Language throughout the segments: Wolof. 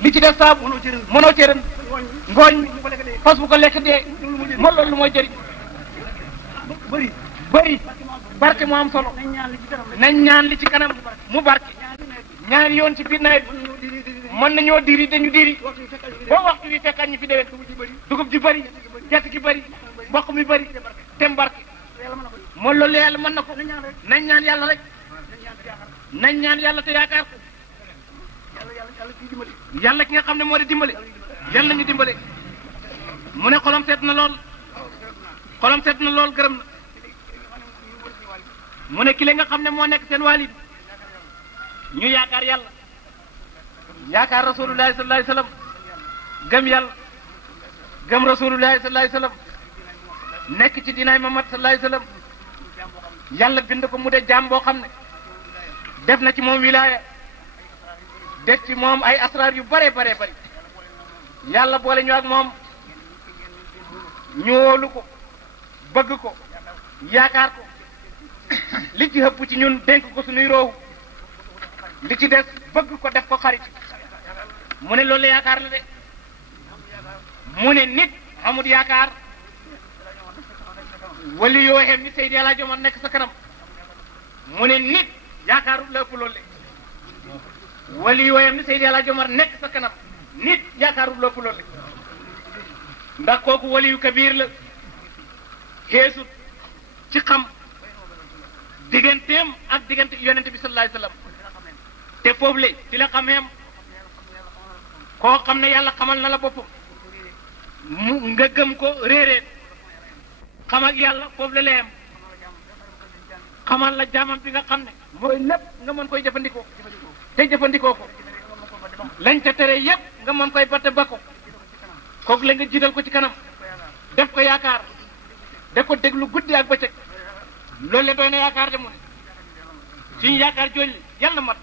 li ci def saabu mënoo cee ren ngooñ fas bu ko lekk dee moo loolu mooy jëriñ bëri barke moo am solo nañ ñaan li ci kanam mu barke ñaari yoon ci biir nawet mën nañoo diri dañu diri boo waxtu wi fekkaat ñu fi déwén dugub ji bëri gerte gi bëri mboq mi bëri tem barke moo loolu yàlla mën na ko nañ ñaan yàlla rek nañ ñaan yàlla te yaakaar ko yàlla ki nga xam ne moo di dimbale yàlla nañu dimbale mu ne xolam seet na lool gërëm na mu ne ki nga xam ne moo nekk seen walid ñu yaakaar yàlla yaakaar rasulullahi sallallahu alayhi wasallam gëm yàlla gëm rasulullahi sallallahu alayhi wasallam nekk ci dinaay Muhammad sallallahu alayhi wasallam yàlla bind ko mu de jaam boo xam ne def na ci moom wilaaya def ci moom ay asraar yu bare bari yàlla boole ñu ak moom ñu wóolu ko bëgg ko yaakaar ko li ci ëpp ci ñun dénk ko suñuy roowu li ci des bëgg ko def ko xarit mu ne loolu la yaakaar la de mu ne nit amul yaakaar wali yoo xem ni Seydi El Hadji Omar nekk sa kanam mu ne nit yaakaarul la ëpp loolu le wali yoo xem ni Seydi El Hadji Omar nekk sa kanam nit yaakaarul la ëpp loolu le ndax kooku wali yu kabiir la xeesut ci xam digganteem ak diggante yonente bi sallallahu alayhi wasallam te foofu le ci la xameem koo xam ne yàlla xamal na la boppam mu nga gëm ko réeréet xam ak yàlla foofu la leem xamal la jaamam bi nga xam ne mooy lépp nga mën koy jëfandikoo te jëfandikoo ko lañ ca tere yépp nga mën koy batte ba ko kooku la nga jiital ko ci kanam def ko yaakaar def ko déglu guddi ak bëccëg loolu la doy na yaakaar de mu ne suñu yaakaar jooju yàlla mat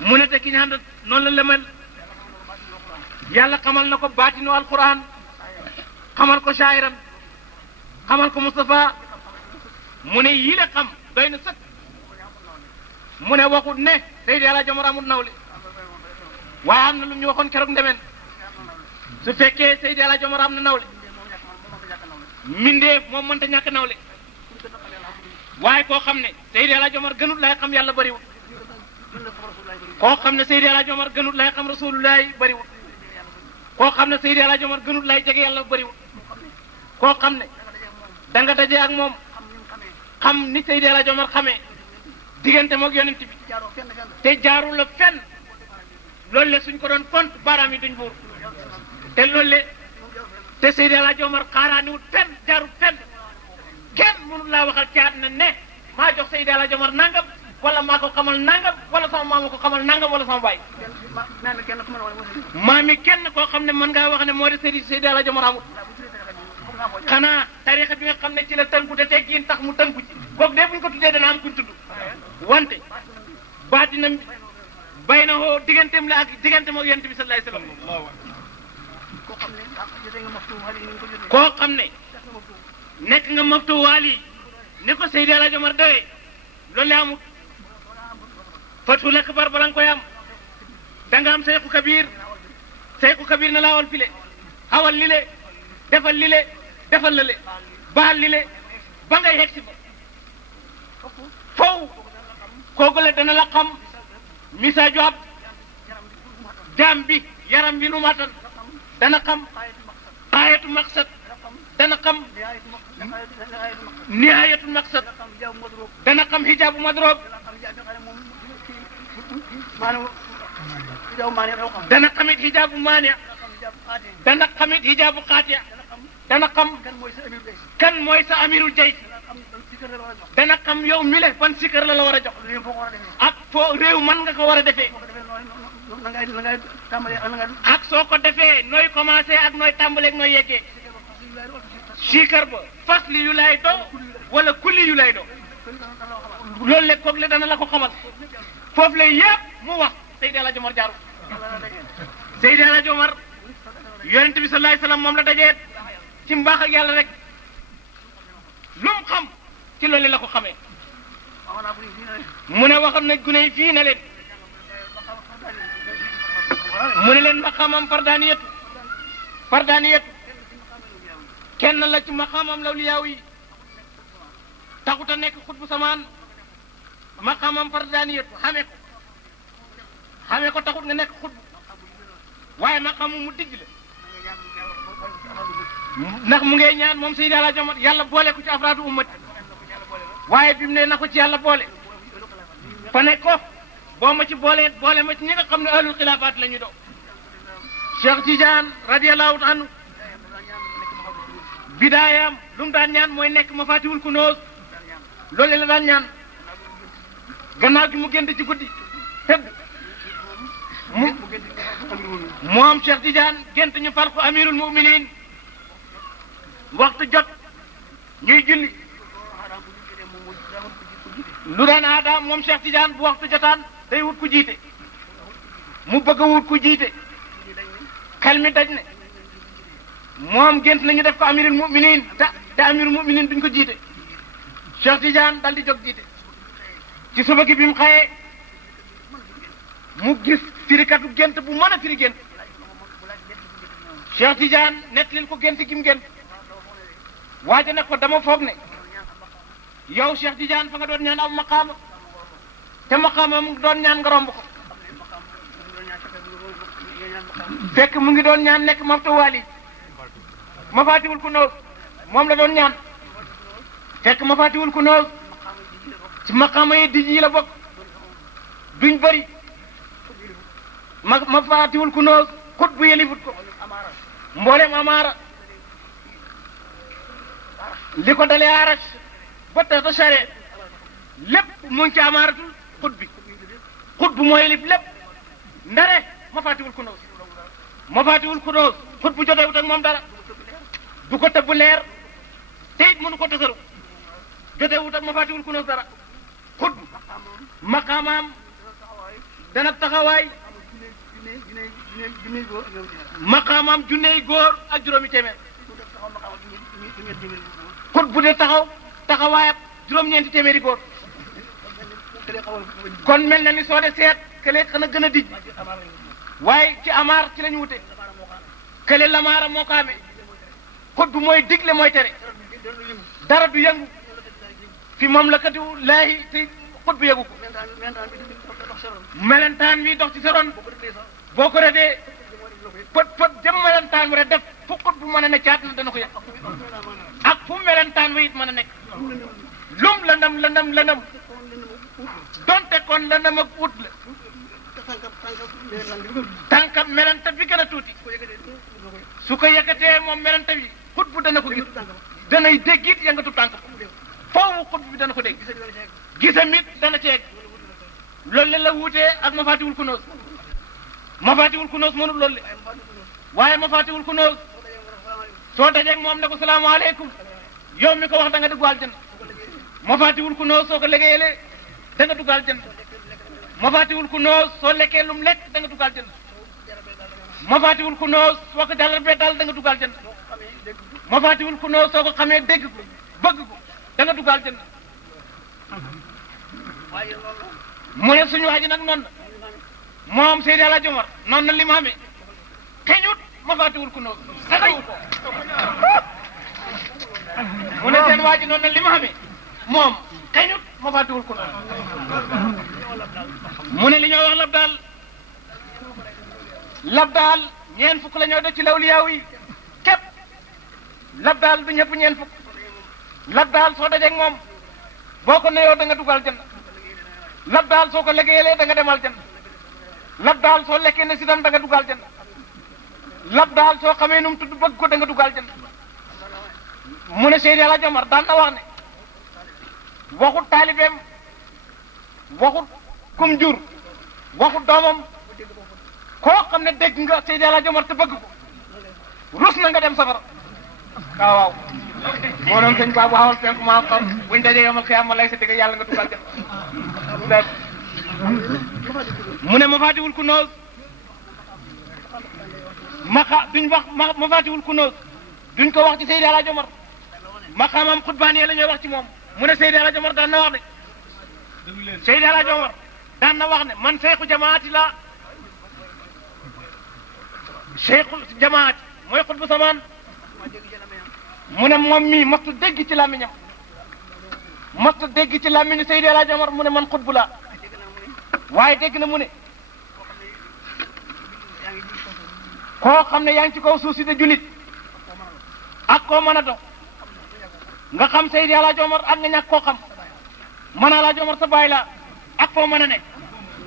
mu ne te ki ñu ànd noonu la lemel yàlla xamal na ko baatinu alquran xamal ko shaayiram xamal ko Moustapha mu ne yii la xam doy na sëkk mu ne waxut ne Seydi El Hadji Omar amul nawle waaye am na lu ñu waxoon keroog ndemen su fekkee Seydi El Hadji Omar am na nawle mindeef moom mënta ñàkk nawle waaye koo xam ne Seydi El Hadji Omar gënut lay xam yàlla bëriwul koo xam ne Seydi El Hadji Omar gënut lay xam rasulullahi bëriwul koo xam ne Seydi El Hadji Omar gënut lay jege yàlla bëriwul koo xam ne da nga daje ak moom xam ni Seydi El Hadji Omar xamee diggante moog yonent bi te jaarul la fenn loolu le suñ ko doon compte baaraam yi duñ buur te loolu le te Seydi El Hadji Omar xaaraaniwul fenn jaarul fenn kenn mënul laa waxal ci àddina ne maa jox Seydi El Hadji Omar nangam wala maa ko xamal nangam wala sama maama ko xamal nangam wala sama baay maami kenn koo xam ne mën ngaa wax ne moo di Seydi El Hadji Omar amul xanaa tarixa bi nga xam ne ci la tënku te teggiin tax mu tënku ci kooku de buñ ko tuddee dana am kuñ tudd wante baatinam bay na hoo digganteem la ak digganteem ak yonent bi sallallahu alayhi wasallam koo xam ne nekk nga maftu waali ni ko Seydi El Hadji Omar doyee loolu la amut fatul akbar bala nga koy am da nga am Seyku Kabir na laawal file xawal lile defal lile defal lale baal lile ba ngay yegg si ba foofu kooku la dana la xam misaaju ab jaam bi yaram bi lu matan dana xam xaayatu maqsad dana xam nihayatu maqsad dana xam hijaabu madrob dana xamit hijaabu maania dana xamit hijaabu xaatiya dana xam kan mooy sa amirul jaysh dana xam yow mi le ban sikkar la war a jox ak foo réew man nga ko war a defee ak soo ko defee nooy commencé ak nooy tàmbalee ak nooy yeggee sikkar ba fas li yu lay do wala kulli yu lay do loolu le koog le dana la ko xamal foofu la yëpp mu wax Seydi El Hadji Omar jaaru Seydi El Hadji Omar yonent bi sallallahu alayhi wasallam moom la dajeet ci mbaax ak yàlla rek lu mu xam ci loolu la ko xamee mu ne waxoon na gune yi fii na leen mu ne leen maqaamam fardaaniyatu kenn la ci maqaamam lawliyaaw yi taxut a nekk xutbu samaan maqaamam fardaaniyatu xamee ko taxut nga nekk xutbu waaye maqaamu mu digg la ndax mu ngay ñaan moom Seydi Alaaji Omar yàlla boole ko ci afraadu ummati waaye bi mu ne na ko ci yàlla boole fa ne ko boo ma ci boole ma ci ñi nga xam ne ahlul xilaafaat la ñu do Cheikh Tidiane radiyallahu anhu bidaayam lu mu daan ñaan mooy nekk mafatihul kunoos loolu la daan ñaan gannaaw gi mu génn ci guddi tëdd moom Cheikh Tidiane gént ñu fal ko amirul mu'minin waxtu jot ñuy julli lu daan aadaam moom Cheikh Tidiane bu waxtu jotaan day wut ku jiite mu bëgg a wut ku jiite xel mi daj ne moom gént nañu def ko amirul mu'minin te amirul mu'minin duñ ko jiite Cheikh Tidiane dal di jóg jiite ci suba gi bi mu xëyee mu gis firikatu gént bu mën a firi gént Cheikh Tidiane nettalil ko gént gi mu gént waaja nag ko dama foog ne yow Cheikh Tidiane fa nga doon ñaan am maqaama te maqaama mu ngi doon ñaan nga romb ko fekk mu ngi doon ñaan nekk maftu wali mafaatiwul kunoos moom la doon ñaan fekk mafaatiwul kunoos ci maqaama yi dij yi la bokk duñ bëri mafaatiwul kunoos xut bu yelifut ko mboolem amaara li ko dalee arash ba tax ta chare lépp mu ngi ci amaaratul xut bu mooy lif lépp ndare mafaatiwul kunoos xut bu jotewut ak moom dara du ko tëbb leer te it mënu ko tasaru jotewut ak mafaatiwul kunoos dara xut bu maqaamaam dana taxawaay maqaamaam junney góor ak juróomi téeméer xut bu de taxawaayab juróom-ñeenti téeméeri góor kon mel na ni soo de seet kële xana gën a dij waaye ci amaar ci lañu wute kële lamaara moo ko amee xut bu mooy digle mooy tere dara du yëngu fi moom la katu laahi te xut bu yëgu ko melentaan mi dox ci sa ron boo ko redee pët jëm melentaan mu re def fu xut bu mën a ne caat na dana ko yëg ak fu melentaan wi it mën a nekk lum lëndëm donte kon lëndëm ak ut la tànkam melanta bi gën a tuuti su ko yëkkatee moom melanta bi xut bu dana ko gis danay dégg it yëngatu tànk foofu xut bi dana ko dégg gisam it dana ceeg loolu la wuutee ak mafaatiwul kunoos mënul loolu le waaye mafaatiwul kunoos soo dajeeg moom ne ko salaamaaleykum yow mi ko wax da nga dugg aljanna mafaatiwul kunoos soo ko liggéeyalee da nga dugg aljanna mafaatiwul kunoos soo lekkee lum lekk da nga dugg aljanna mafaatiwul kunoos soo ko jàllale daal da nga dugg aljanna mafaatiwul kunoos soo ko xamee dégg ko bëgg ko da nga dugg aljanna mu ne suñu waa ji nag noonu la moom Seydi Alaaji Omar noonu na li ma amee keñut mafaatiwul kunoos dagawu ko mu ne seen waa ji noonu na li ma amee moom keñut mafaatiwul kunoos mu ne li ñoo wax labdaal ñeen fukk la ñoo def ci lawliyaaw yi képp labdaal du ñëpp ñeen fukk labdaal soo dajeeg moom boo ko neyoo da nga dugal janna labdaal soo ko liggéeyalee da nga demal janna labdaal soo lekkee ne si tam da nga dugal janna labdaal soo xamee nu mu tudd bëgg ko da nga dugal janna mu ne Seydi Alaaji Omar daan na wax ne waxut taalibeem waxut kum jur waxut doomam koo xam ne dégg nga Seydi Alaaji Omar te bëgg ko rus na nga dem safara waaw moo doon sëñ Babou xawal penku maa xam buñ dajee yomal xiyaam ma lay sa dégg yàlla nga dugal jëm mu ne mafaatiwul kunoos duñ wax mafaatiwul kunoos duñ ko wax ci Seydi Alaaji Omar maqaamam xutbaani la ñuy wax ci moom mu ne Seydi Alaaji Omar daan na wax ne Seydi Alaaji Omar daan na wax ne man seexu jamaati la cheikhul jamaat mooy xutbu samaan mu ne moom mii mosta dégg ci làmmiñam mosta dégg ci làmmiñu Seydi El Hadji Omar mu ne man xutbu laa waaye dégg na mu ne koo xam ne yaa ngi ci kaw suuf si de jullit ak koo mën a dox nga xam Seydi El Hadji Omar ak nga ñàkk koo xam man El Hadji Omar sa baay la ak foo mën a ne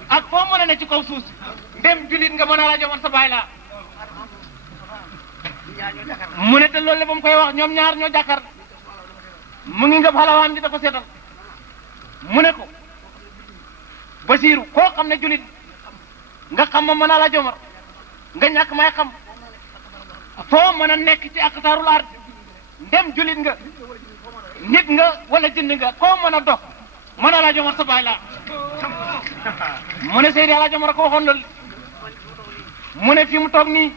ak foo mën a ne ci kaw suuf si dem jullit nga mën El Hadji Omar sa baay la mu ne te loolu la ba mu koy wax ñoom ñaar ñoo jàkkaar mu ngi ngëb xalawaam di da ko seetal mu ne ko Basiiru koo xam ne jullit nga xam ma mën El Hadji Omar nga ñàkk may xam foo mën a nekk ci aqtaarul ard ndem jullit nga nit nga wala jënd nga koo mën a dox mën El Hadji Omar sa baay la mu ne Seydi El Hadji Omar ko waxoon loolu mu ne fi mu toog nii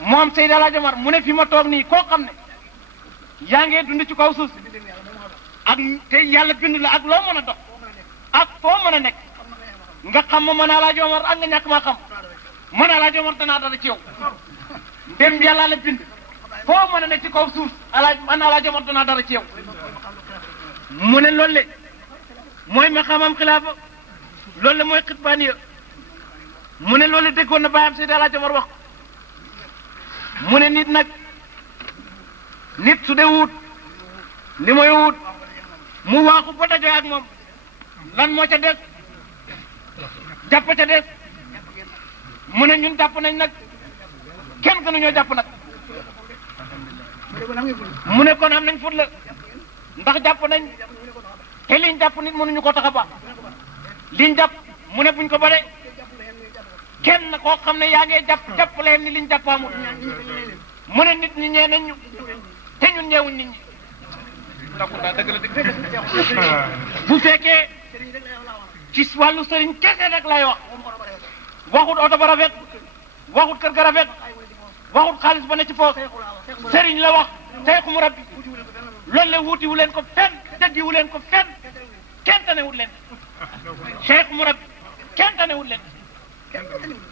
moom Seydi El Hadji Omar mu ne fi ma toog nii koo xam ne yaa ngee dund ci kaw suuf si ak te yàlla bind la ak loo mën a dox ak foo mën a nekk nga xam ma mën El Hadji Omar ak nga ñàkk maa xam mën El Hadji Omar danaa dara ci yow dem yàlla la bind foo mën a nekk ci kaw suuf mën El Hadji Omar danaa dara ci yow mu ne loolu le mooy maqaamam xilaafa loolu le mooy xitbaaniya mu ne loolu déggoon na bàyyam Seydi El Hadji Omar wax mu ne nit nag nit su dee wut li mooy wut mu waaxu ba dajoo ak moom lan moo ca des jàpp ca des mu ne ñun jàpp nañ nag kenn gënu ñoo jàpp nag mu ne kon am nañ fut la ndax jàpp nañ te liñ jàpp nit mënuñu ko tax a baax liñ jàpp mu ne buñ ko bare kenn koo xam ne yaa ngee jàpp leen ni liñ jàpp amul mu ne nit ñi ñee nañ ñu te ñun ñeewuñ nit ñi bu fekkee ci wàllu sëriñ kese rek lay wax waxut oto ba rafet waxut kër ga rafet waxut xaalis ba ne ci poos sëriñ la wax Seexu Murabbi loolu la wuutiwu leen ko fenn dëggiwu leen ko fenn kenn tanewut leen Seexu Murabbi kenn tanewut leen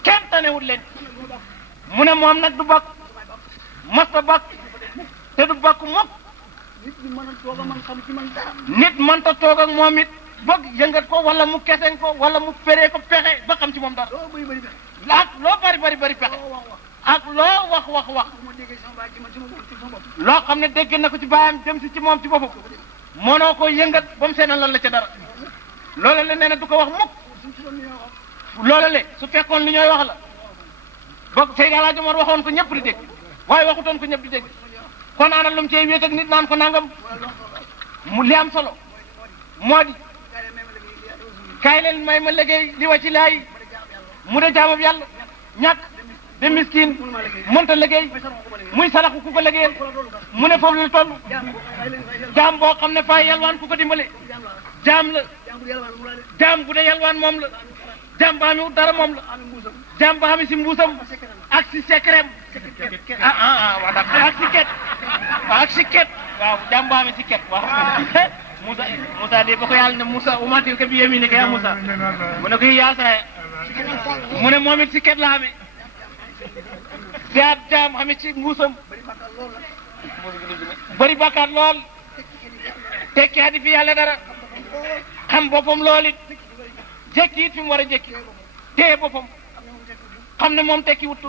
kenn tanewut leen mu ne moom nag du bakk masta bakk te du bakk mukk nit mënta toog ak moom it bëgg yëngat ko wala mu keseñ ko wala mu feree ko pexe ba xam ci moom dara ak loo bari pexe ak loo wax loo xam ne dégg na ko ci baayam dem si ci moom ci boppam mënoo ko yëngat ba mu seenal lan la ca dara loola le nee na du ko wax mukk loola le su fekkoon li ñooy wax la boog Seydi El Hadji Omar waxoon ko ñëpp di dégg waaye waxutoon ko ñëpp di dégg kon ana lu mu cey wéet ak nit naan ko nangam mu li am solo moo di kaay leen may ma liggéey li wa ci laay mu de jaamab yàlla ñàkk de miskin mënta liggéey muy saraxu ku ko liggéeyal mu ne foofu la toll jaam boo xam ne faa yalwaan ku ko dimbale jaam la jaam bu dee yalwaan moom la jaam ba amee dara moom la jaam ba amee si mbuusam ak si secret waaw d'accord ak si ket ak si ket waaw jaam ba amee si ket waaw Moussa de ba ko yàlla ne Moussa umatil ka bi yemini ka ya Moussa mu ne ko yaasaya mu ne moom it si ket la amee jaam jaam xamee ci mbuusam bëri bàkkaar lool tekki hadi fi yàlla dara xam boppam lool it jekki it fi mu war a jekki téye boppam xam ne moom tekki wuttu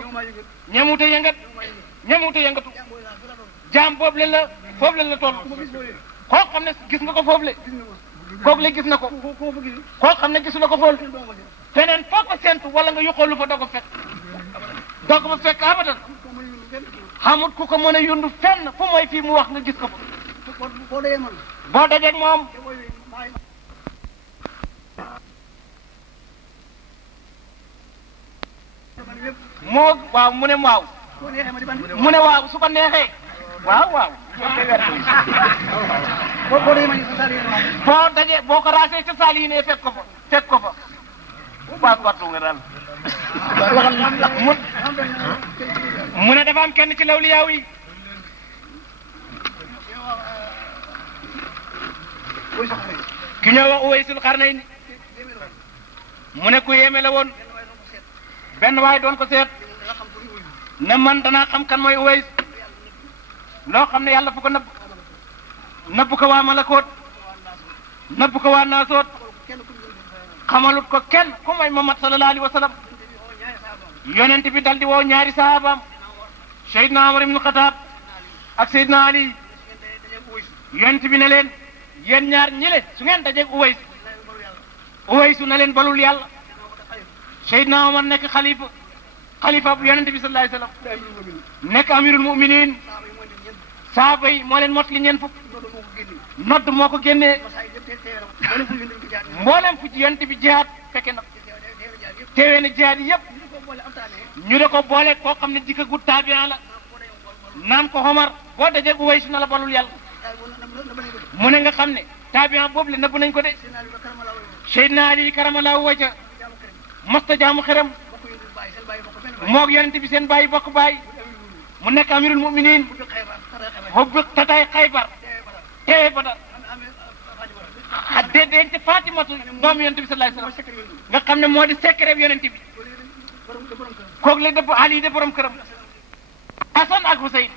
ñemute yëngatu jaam boobu leen la foofu leen la toll koo xam ne gis nga ko foofu le kooku le gis na ko koo xam ne gisu la ko foofu feneen foo ko sentu wala nga yuqoolu fa doo ko fekk abadan xamut ku ko mën a yundu fenn fu mooy fii mu wax nga gis ko fa boo dajeeg moom moo waaw mu ne waaw mu ne waaw su ko neexee waaw boo dajee boo ko raasee ca saali yi ne fekk ko fa baag wattu nga daal mu ne dafa am kenn ci lawliyaaw yi ki ñoo wax Uwaysul Qarnayn mu ne ku yéeme la woon benn waaye doon ko seet ne man danaa xam kan mooy Uways loo xam ne yàlla fu ko nëbb ko waa malakoot nëbb ko waa naasoot xamalut ko kenn ku may Muhammad sallallahu alayhi wa sallam yonent bi dal di woo ñaari sahabaam Seydina Omar ibn Khattab ak Seydina Ali yonent bi ne leen yéen ñaar ñile su ngeen dajeeg Uways na leen balul yàlla Seydina Omar nekk xalifa bu yonent bi sallallahu alayhi wa sallam nekk amirul mu'minin saaba yi moo leen mot li ñeen fukk nodd moo ko génnee mboolem fu ci yonent bi jihaad fekke na teewee na jihaad yi yëpp ñu de ko boole koo xam ne dikka gut taabiyan la naan ko Omar boo dajeeg Uways na la balul yàlla mu ne nga xam ne taabiyan boobu le nëbb nañ ko de Seydina Ali karamallahu wajha mosta jaamu xeram moog yonent bi seen bàyyi bokk bàyyi mu nekk amirul mu'minin hubbi tataay Xaybar teewe Badar denc Fatimatu doomu yonent bi sallallahu alayhi wasallam nga xam ne moo di secret yonent bi kooku la dëbb Ali de borom këram Hasan ak Husayn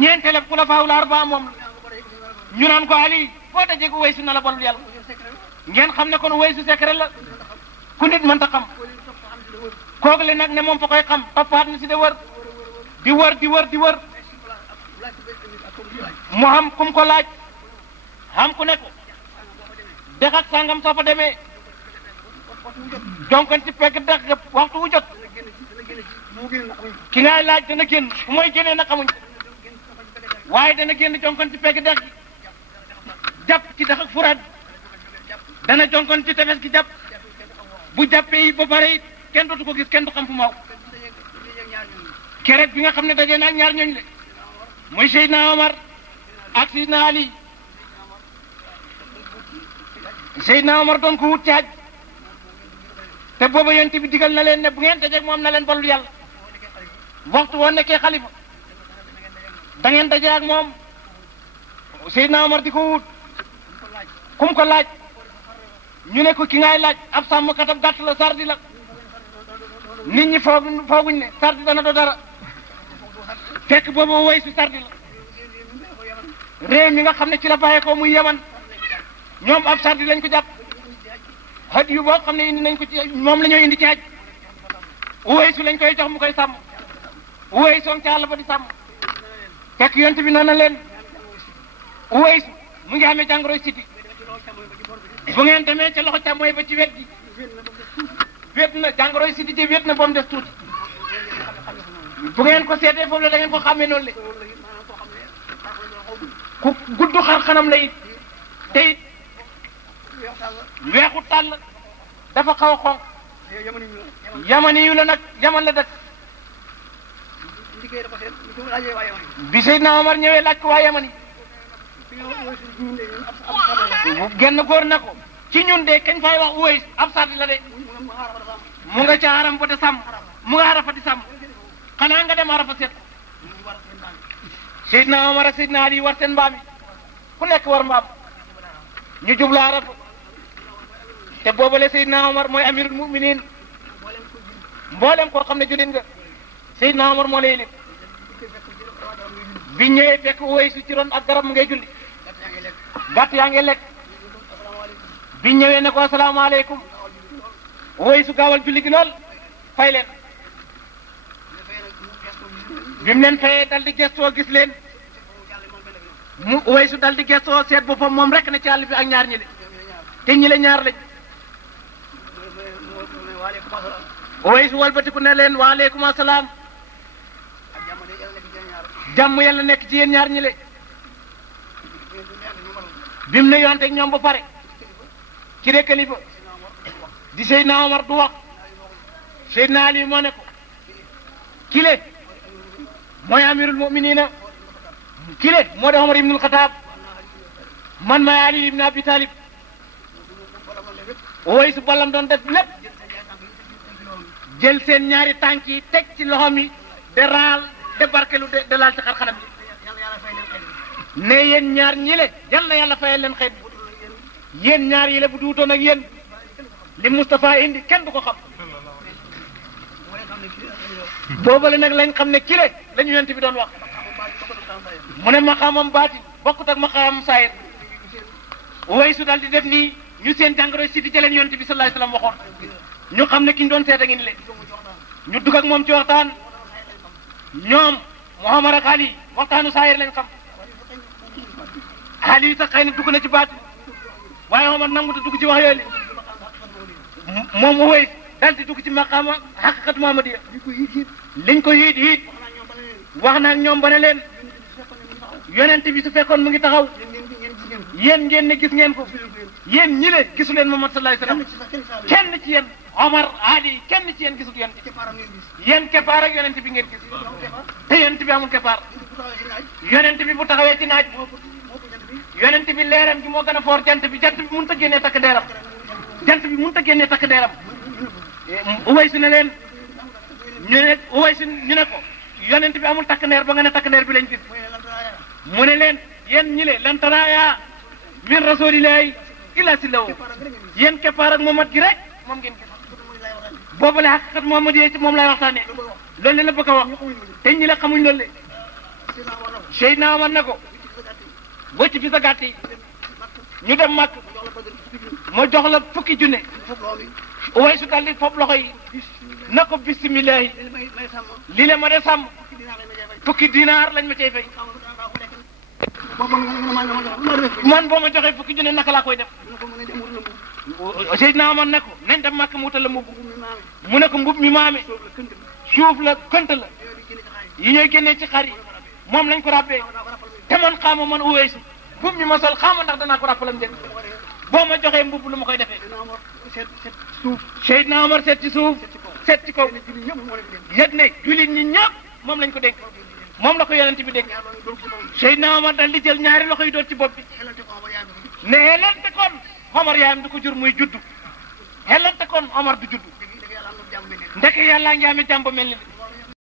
ñeenteelu xulafaa'ul arba'a moom ñu naan ko Ali foo dajeeg Uways na la balul yàlla ngeen xam ne kon Uways secret la ku nit mënta xam kooku la nag ne moom fa koy xam toppaat na si de wër di wër mu xam kum ko laaj xam ku ne ko dex ak sàngam soo fa demee jonkan ci pegg dex ga waxtu wu jot ki ngay laaj dana génn fu mooy génnee na xamuñ waaye dana génn jonkan ci pegg dex gi jàpp ci dex ak furaat dana jonkan ci tefes gi jàpp bu jàppee yi ba pare it kenn dootu ko gis kenn du xam fu maaw keroog bi nga xam ne dajee naag ñaar ñooñ le mooy Seydina Omar ak Seydina Ali Seydina Omar doon ko wut caaj te booba yonent bi digal na leen ne bu ngeen dajeeg moom na leen balul yàlla waxtu woo nekkee xalifa da ngeen dajee ak moom Seydina Omar di ko wut kum ko laaj ñu ne ko ki ngay laaj ab sàmmkatab gàtt la sardi la nit ñi fooguñ ne sardi dana do dara fekk booba Uways sardi la réew mi nga xam ne ci la bàyyee ko muy Yaman ñoom ab sardi lañ ko jàpp xët yu boo xam ne indi nañ ko ci moom la ñoo indi ci aj Uways lañ koy jox mu koy sàmm Uways soog ci àll ba di sàmm fekk yonent bi noonu leen Uways mu ngi amee jàngoro siti bu ngeen demee ca loxo càmmooy ba ci wet gi wet na jàngoro siti ci wet na ba mu des tuuti bu ngeen ko seetee foofu la da ngeen ko xàmmee noonu le ku gudd xar-xanam la it te it weexu tàll dafa xaw a xonq yamani yu la nag yaman la dëkk bi Seydina Omar ñëwee laaj ko waa yamani genn góor na ko ci ñun de kañ fay wax Uways ab sardi la de mu nga ca Aram fa di sàmm mu nga Arafa di sàmm xanaa nga dem Arafa seet Seydina Omar ak Seydina Ali war seen mbaam yi ku nekk war mbaam ñu jublu Arafa te boobale Seydina Omar mooy amirul mu'minin mboolem koo xam ne jullit nga Seydina Omar moo lay lim bi ñëwee fekk Uways ci ron ak garab mu ngay julli gàtt yaa ngi lekk bi ñëwee ne ko asalaamaaleykum Uways gaawal julli gi lool fay leen bi mu leen fayee dal di gestoo gis leen mu Uways dal di gestoo seet boppam moom rek ne ci àll bi ak ñaar ñi le te ñi le ñaar lañ Uways walbatiku ne leen waaleykum asalaam jàmm yàlla nekk ci yéen ñaar ñi le bi mu ne yonte ak ñoom ba pare ci de kalifa di Seydina Omar du wax Seydina Ali moo ne ko kile mooy amirul mu'minina kile moo de Omar ibnul Xataab man maay Ali ibn Abi Talib Uways ballam doon def lépp jël seen ñaari tànk yi teg ci loxo mi de raal de barkelu de laal ci xar-xanam yi ne yéen ñaar ñi le yal na yàlla fayal leen xeet yéen ñaar yi le bu duutoon ak yéen li Moustapha indi kenn du ko xam boobale nag lañ xam ne kile la ñu yonent bi doon wax mu ne maqaamam baatin bokkut ak maqaamam saayir Uwaysu daal di def nii ñu seen jàngoro si di jëleen yonent bi sallallahu alayhi wasallam waxoon ñu xam ne ki ñu doon seet a ngi ni le ñu dugg ak moom ci waxtaan ñoom Muhammad ak Ali waxtaanu saayir lañ xam Ali sax xëy na dugg na ci baat waaye Omar nangu te dugg ci wax yooyu moom Uways daal di dugg ci maqaama xaqiqatu Muhammadiya liñ ko hiit wax na ak ñoom ba ne leen yonent bi su fekkoon mu ngi taxaw yéen ngeen ne gis ngeen ko yéen ñi le gisu leen Muhammad sallallahu alayhi wasallam kenn ci yéen Omar Ali kenn ci yéen gisul yonent yéen keppaar ak yonent bi ngeen gis te yonent bi amul keppaar yonent bi bu taxawee ci naaj yonent bi leeram gi moo gën a foor jant bi mënut a génnee takk deeram jant bi mënut a génnee takk deeram Uwaysu ne leen Uwaysu ñu ne ko yonent bi amul takk neer ba nga ne takk neer bi lañ gis mu ne leen yéen ñi le lan taraaya min rasulillahi illa sillaw yéen keppaar ak Muhammad gi rek moom ngeen gis boobu la xaqiqat Muhammad yi moom lay waxtaanee loolu la bëgg a wax te ñi la xamuñ loolu le Seydina Omar na ko wëcc fi sa gàtt yi ñu dem màkk ma jox la fukki junne Uwaysu daal di fopp loxo yi na ko bisimilahi lii la ma de sàmm fukki dinaar lañ ma cay fay man boo ma joxee fukki junne naka laa koy def Seydina Omar ne ko nañ dem màkk mu wutal la mbubb mu ne ko mbub mi maame suuf la kënt la yi ñooy génnee ci xar yi moom lañ ko ràbbee te man xaama man Uwaysu mbubb mi ma sol xaama ndax danaa ko ràppalam dégg boo ma joxee mbubb lu ma koy defee Seydina Omar seet ci suuf seet ci kaw yëg ne jullit ñi ñëpp moom lañ ko dénk moom la ko yonent bi dénk Seydina Omar dal di jël ñaari loxo yi doon ci bopp bi ne xelante kon Omar yaayam du ko jur muy juddu xelante kon Omar du juddu ndeke yàllaa ngi amee jàmb mel ni